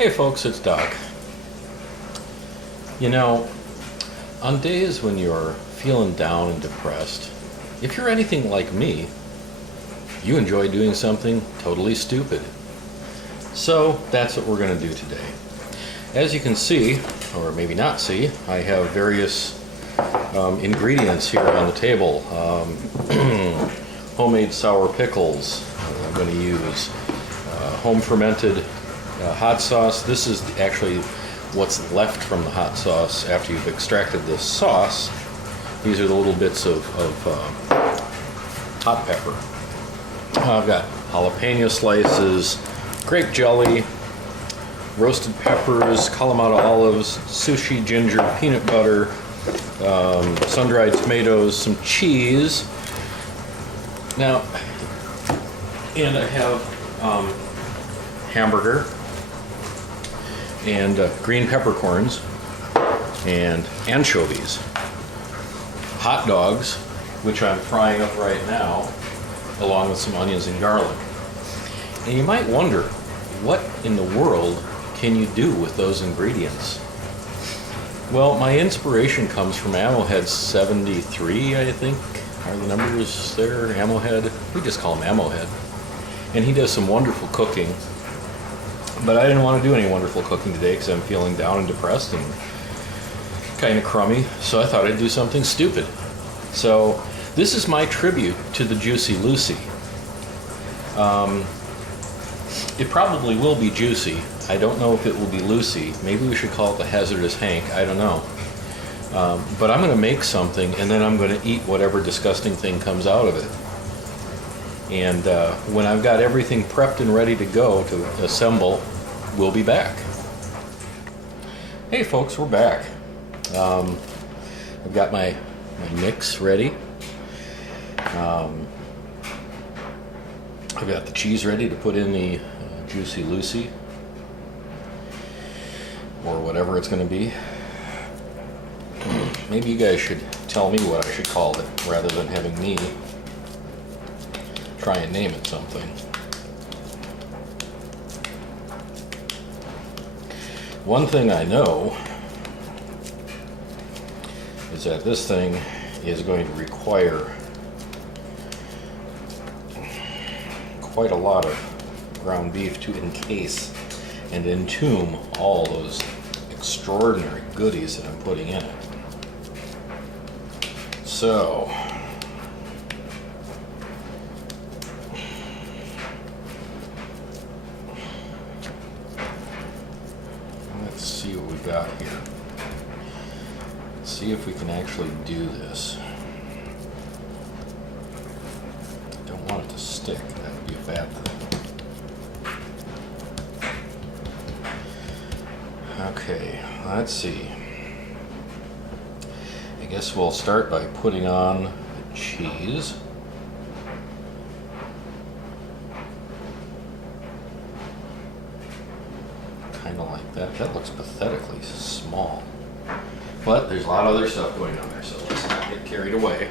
Hey folks, it's Doc. You know, on days when you're feeling down and depressed, if you're anything like me, you enjoy doing something totally stupid. So that's what we're going to do today. As you can see, or maybe not see, I have various ingredients here on the table. Homemade sour pickles I'm going to use. Home fermented hot sauce. This is actually what's left from the hot sauce after you've extracted the sauce. These are the little bits of hot pepper. I've got jalapeno slices, grape jelly, roasted peppers, Kalamata olives, sushi, ginger, peanut butter, sun-dried tomatoes, some cheese. Now, and I have hamburger and green peppercorns and anchovies, hot dogs, which I'm frying up right now, along with some onions and garlic. And you might wonder, what in the world can you do with those ingredients? Well, my inspiration comes from Ammohead 73, I think, are the numbers there, Ammohead. We just call him Ammohead. And he does some wonderful cooking. But I didn't want to do any wonderful cooking today because I'm feeling down and depressed and kind of crummy. So I thought I'd do something stupid. So this is my tribute to the Juicy Lucy. It probably will be juicy. I don't know if it will be Lucy. Maybe we should call it the Hazardous Hank. I don't know. But I'm going to make something and then I'm going to eat whatever disgusting thing comes out of it. And when I've got everything prepped and ready to go to assemble, we'll be back. Hey folks, we're back. I've got my mix ready. I've got the cheese ready to put in the Juicy Lucy, or whatever it's going to be. Maybe you guys should tell me what I should call it, rather than having me try and name it something. One thing I know is that this thing is going to require quite a lot of ground beef to encase and entomb all those extraordinary goodies that I'm putting in it. So let's see what we got here. Let's see if we can actually do this. I don't want it to stick. That would be a bad thing. Okay, let's see. I guess we'll start by putting on the cheese. Kind of like that. That looks pathetically small. But there's a lot of other stuff going on there, so let's not get carried away.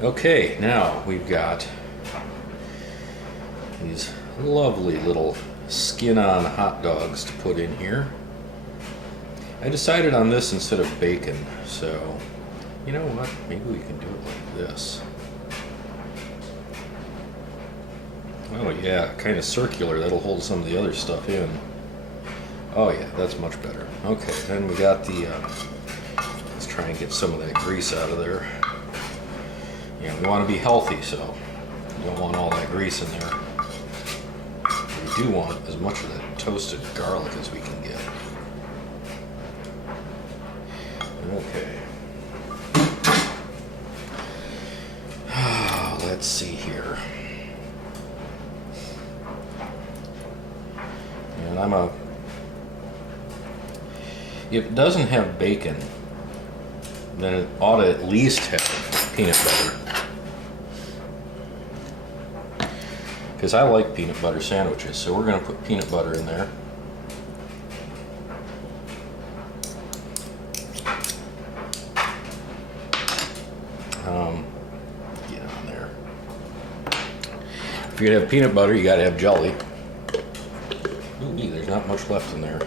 Okay, now we've got these lovely little skin-on hot dogs to put in here. I decided on this instead of bacon, so you know what? Maybe we can do it like this. Oh yeah, kind of circular. That'll hold some of the other stuff in. Oh yeah, that's much better. Okay, then we got the, let's try and get some of that grease out of there. Yeah, we want to be healthy, so we don't want all that grease in there. We do want as much of that toasted garlic as we can get. Okay. Let's see here. And if it doesn't have bacon, then it ought to at least have peanut butter. Because I like peanut butter sandwiches, so we're going to put peanut butter in there. Get on there. If you're going to have peanut butter, you got to have jelly. Ooh, there's not not much left in there.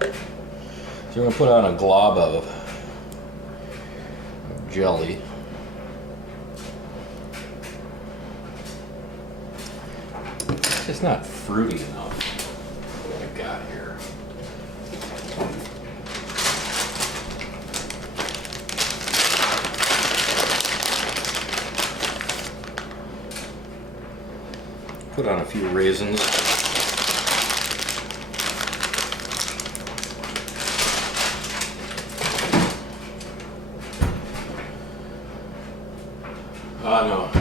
So we're going to put on a glob of jelly. It's not fruity enough, what I've got here. Put on a few raisins.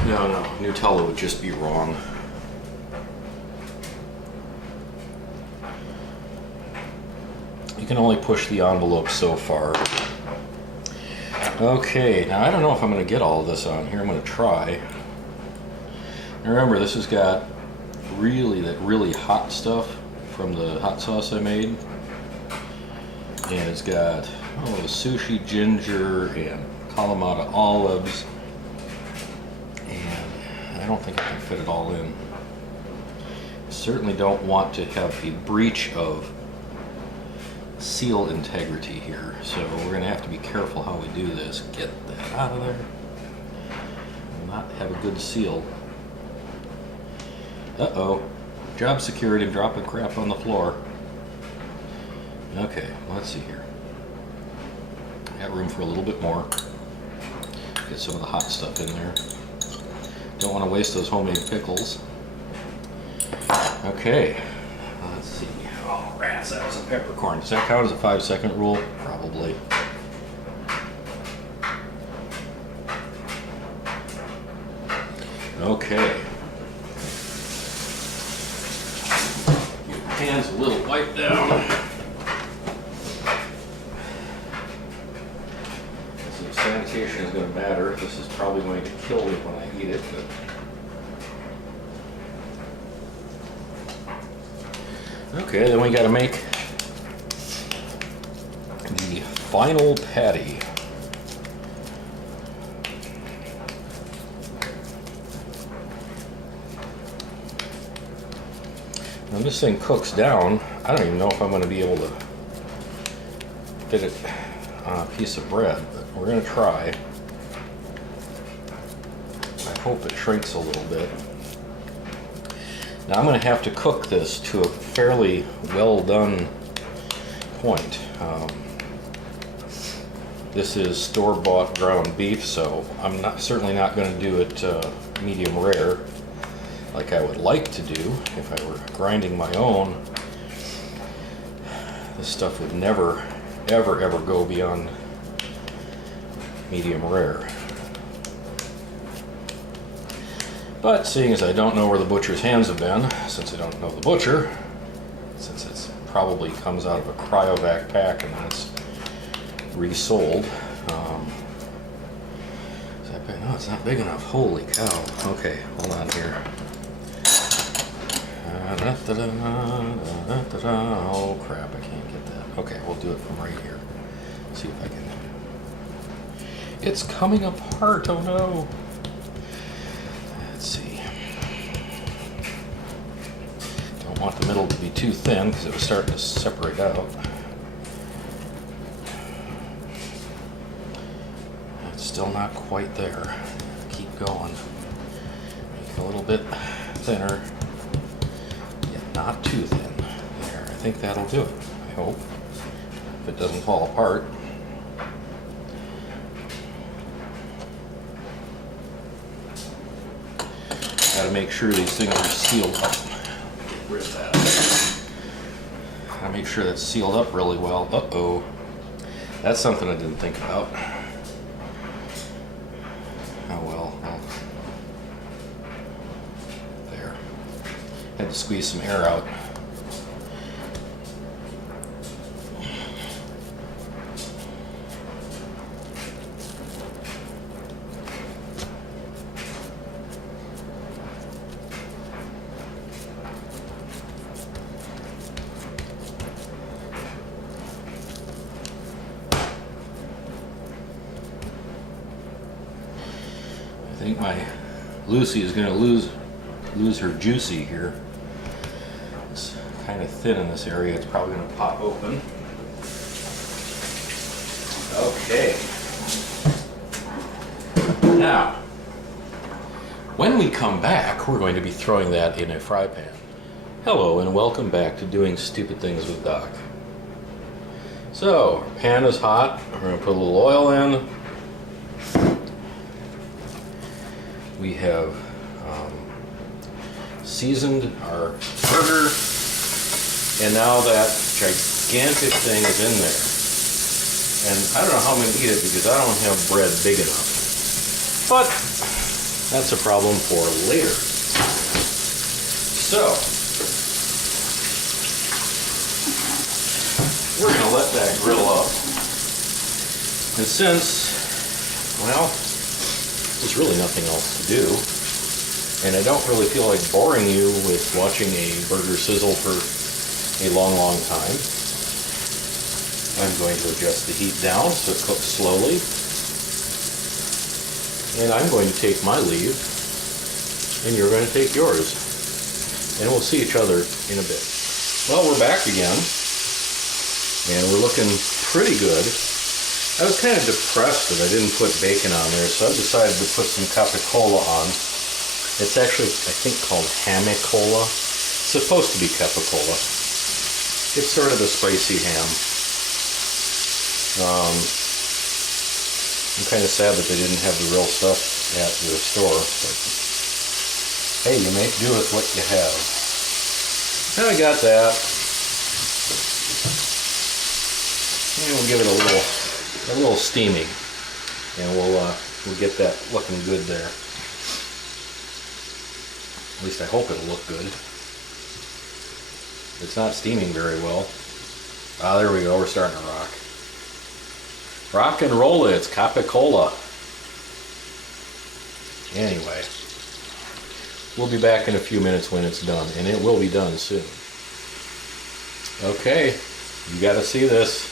No, Nutella would just be wrong. You can only push the envelope so far. Okay, now I don't know if I'm going to get all of this on here. I'm going to try. And remember, this has got that really hot stuff from the hot sauce I made. And it's got sushi ginger and Kalamata olives. And I don't think I can fit it all in. Certainly don't want to have a breach of seal integrity here, so we're going to have to be careful how we do this. Get that out of there. Not have a good seal. Uh-oh. Job secured and dropping crap on the floor. Okay, let's see here. Got room for a little bit more. Get some of the hot stuff in there. Don't want to waste those homemade pickles. Okay, let's see. Oh, rats, that was some peppercorn. Does that count as a 5-second rule? Probably. Okay. Your pan's a little wiped down. So sanitation is going to matter. This is probably going to kill me when I eat it, but okay, then we got to make the final patty. When this thing cooks down, I don't even know if I'm going to be able to fit it on a piece of bread, but we're going to try. I hope it shrinks a little bit. Now I'm going to have to cook this to a fairly well done point. This is store-bought ground beef, so I'm certainly not going to do it medium rare like I would like to do if I were grinding my own. This stuff would never, ever go beyond medium rare. But seeing as I don't know where the butcher's hands have been, since I don't know the butcher, since it probably comes out of a cryovac pack and then it's resold. Is that big? No, it's not big enough. Holy cow. Okay, hold on here. Oh crap, I can't get that. Okay, we'll do it from right here. See if I can. It's coming apart, oh no. Let's see. Don't want the middle to be too thin because it was starting to separate out. It's still not quite there. Keep going. Make it a little bit thinner. Yet not too thin. There, I think that'll do it. I hope. If it doesn't fall apart. Got to make sure these things are sealed up. Get rid of that. Got to make sure that's sealed up really well. Uh-oh. That's something I didn't think about. Oh well. There. Had to squeeze some air out. I think my Lucy is going to lose her juicy here. It's kind of thin in this area. It's probably going to pop open. Okay. Now, when we come back, we're going to be throwing that in a fry pan. Hello and welcome back to Doing Stupid Things with Doc. So, our pan is hot. We're going to put a little oil in. We have seasoned our burger, and now that gigantic thing is in there. And I don't know how I'm going to eat it because I don't have bread big enough. But that's a problem for later. So, we're going to let that grill up. And since, well, there's really nothing else to do, and I don't really feel like boring you with watching a burger sizzle for a long, long time, I'm going to adjust the heat down so it cooks slowly. And I'm going to take my leave, and you're going to take yours. And we'll see each other in a bit. Well, we're back again, and we're looking pretty good. I was kind of depressed that I didn't put bacon on there, so I've decided to put some capicola on. It's actually, I think, called hamicola. It's supposed to be capicola. It's sort of a spicy ham. I'm kind of sad that they didn't have the real stuff at the store, but hey, you make do with what you have. Now I got that. And we'll give it a little steaming, and we'll get that looking good there. At least I hope it'll look good. It's not steaming very well. Ah, there we go. We're starting to rock. Rock and roll it. It's capicola. Anyway, we'll be back in a few minutes when it's done, and it will be done soon. Okay, you got to see this.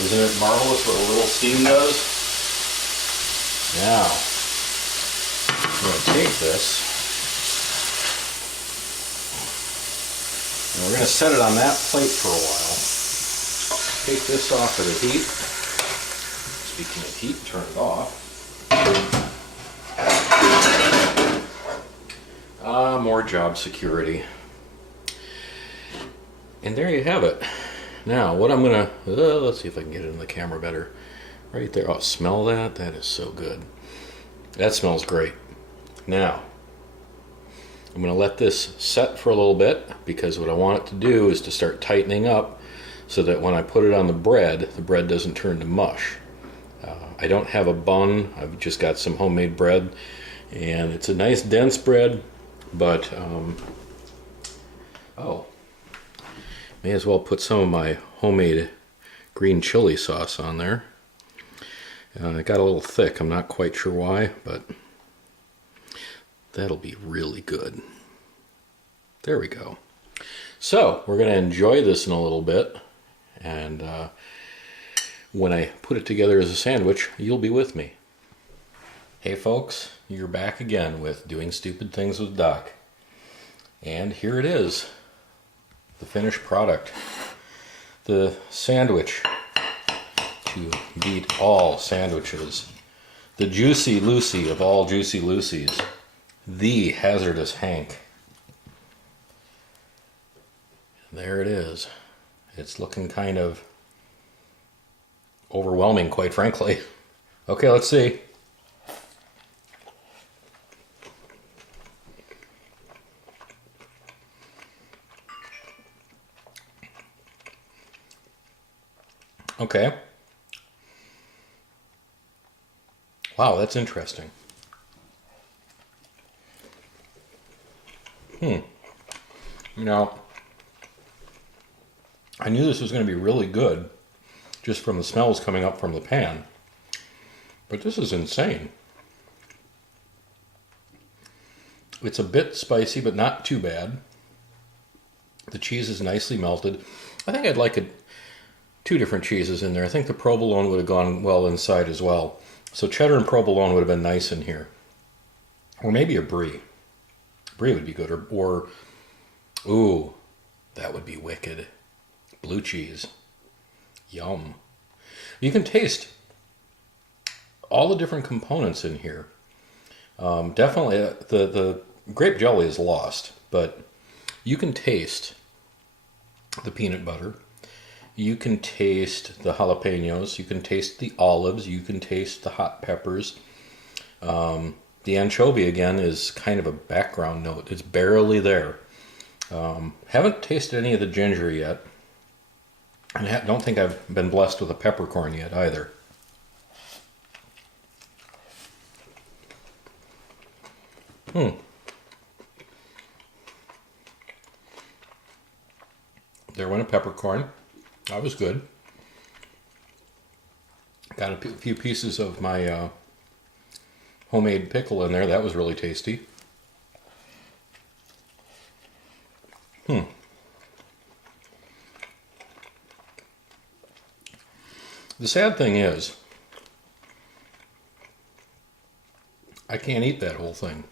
Isn't it marvelous what a little steam does? Now, I'm going to take this, and we're going to set it on that plate for a while. Take this off of the heat. Speaking of heat, turn it off. More job security. And there you have it. Now, what I'm going to, let's see if I can get it in the camera better. Right there. Oh, smell that? That is so good. That smells great. Now, I'm going to let this set for a little bit because what I want it to do is to start tightening up so that when I put it on the bread doesn't turn to mush. I don't have a bun. I've just got some homemade bread, and it's a nice dense bread, but may as well put some of my homemade green chili sauce on there. It got a little thick. I'm not quite sure why, but that'll be really good. There we go. So we're going to enjoy this in a little bit, and when I put it together as a sandwich, you'll be with me. Hey folks, you're back again with Doing Stupid Things with Doc. And here it is, the finished product. The sandwich to beat all sandwiches. The Juicy Lucy of all Juicy Lucy's. The Hazardous Hank. There it is. It's looking kind of overwhelming, quite frankly. Okay, let's see. Okay. Wow, that's interesting. Now, I knew this was going to be really good just from the smells coming up from the pan, but this is insane. It's a bit spicy, but not too bad. The cheese is nicely melted. I think I'd like two different cheeses in there. I think the provolone would have gone well inside as well. So cheddar and provolone would have been nice in here. Or maybe a brie. brie would be good. Or ooh, that would be wicked. Blue cheese. Yum. You can taste all the different components in here. Definitely, the grape jelly is lost, but you can taste the peanut butter. You can taste the jalapenos. You can taste the olives. You can taste the hot peppers. The anchovy, again, is kind of a background note. It's barely there. Haven't tasted any of the ginger yet. And I don't think I've been blessed with a peppercorn yet either. There went a peppercorn. That was good. Got a few pieces of my homemade pickle in there. That was really tasty. The sad thing is, I can't eat that whole thing.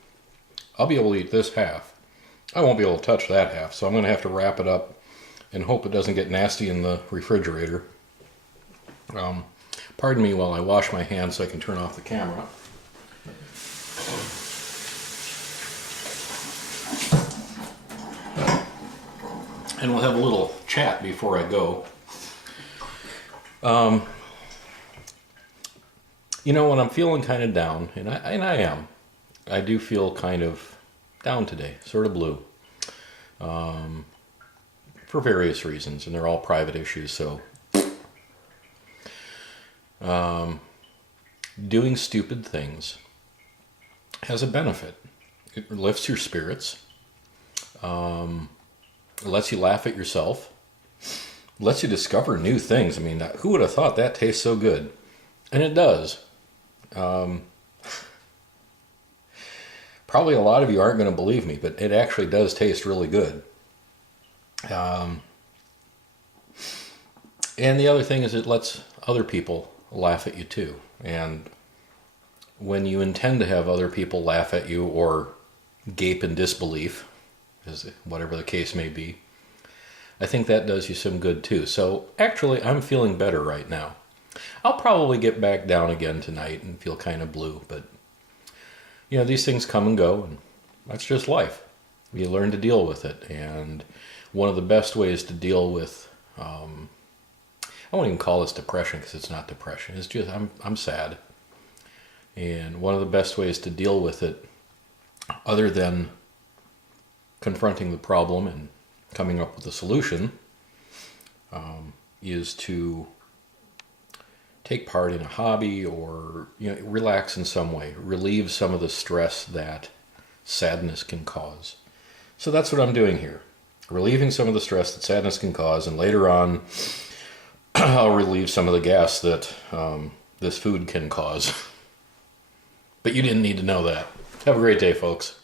I'll be able to eat this half. I won't be able to touch that half, so I'm going to have to wrap it up and hope it doesn't get nasty in the refrigerator. Pardon me while I wash my hands so I can turn off the camera. And we'll have a little chat before I go. You know, when I'm feeling kind of down, and I am, I do feel kind of down today, sort of blue, for various reasons, and they're all private issues, so doing stupid things has a benefit. It lifts your spirits, it lets you laugh at yourself, lets you discover new things. I mean, who would have thought that tastes so good? And it does. Probably a lot of you aren't going to believe me, but it actually does taste really good. And the other thing is it lets other people laugh at you too. And when you intend to have other people laugh at you or gape in disbelief, as whatever the case may be, I think that does you some good too. So actually, I'm feeling better right now. I'll probably get back down again tonight and feel kind of blue, but you know, these things come and go, and that's just life. You learn to deal with it, and one of the best ways to deal with, I won't even call this depression because it's not depression. It's just I'm sad, and one of the best ways to deal with it, other than confronting the problem and coming up with a solution, is to take part in a hobby or, you know, relax in some way, relieve some of the stress that sadness can cause. So that's what I'm doing here, relieving some of the stress that sadness can cause, and later on I'll relieve some of the gas that this food can cause. But you didn't need to know that. Have a great day, folks.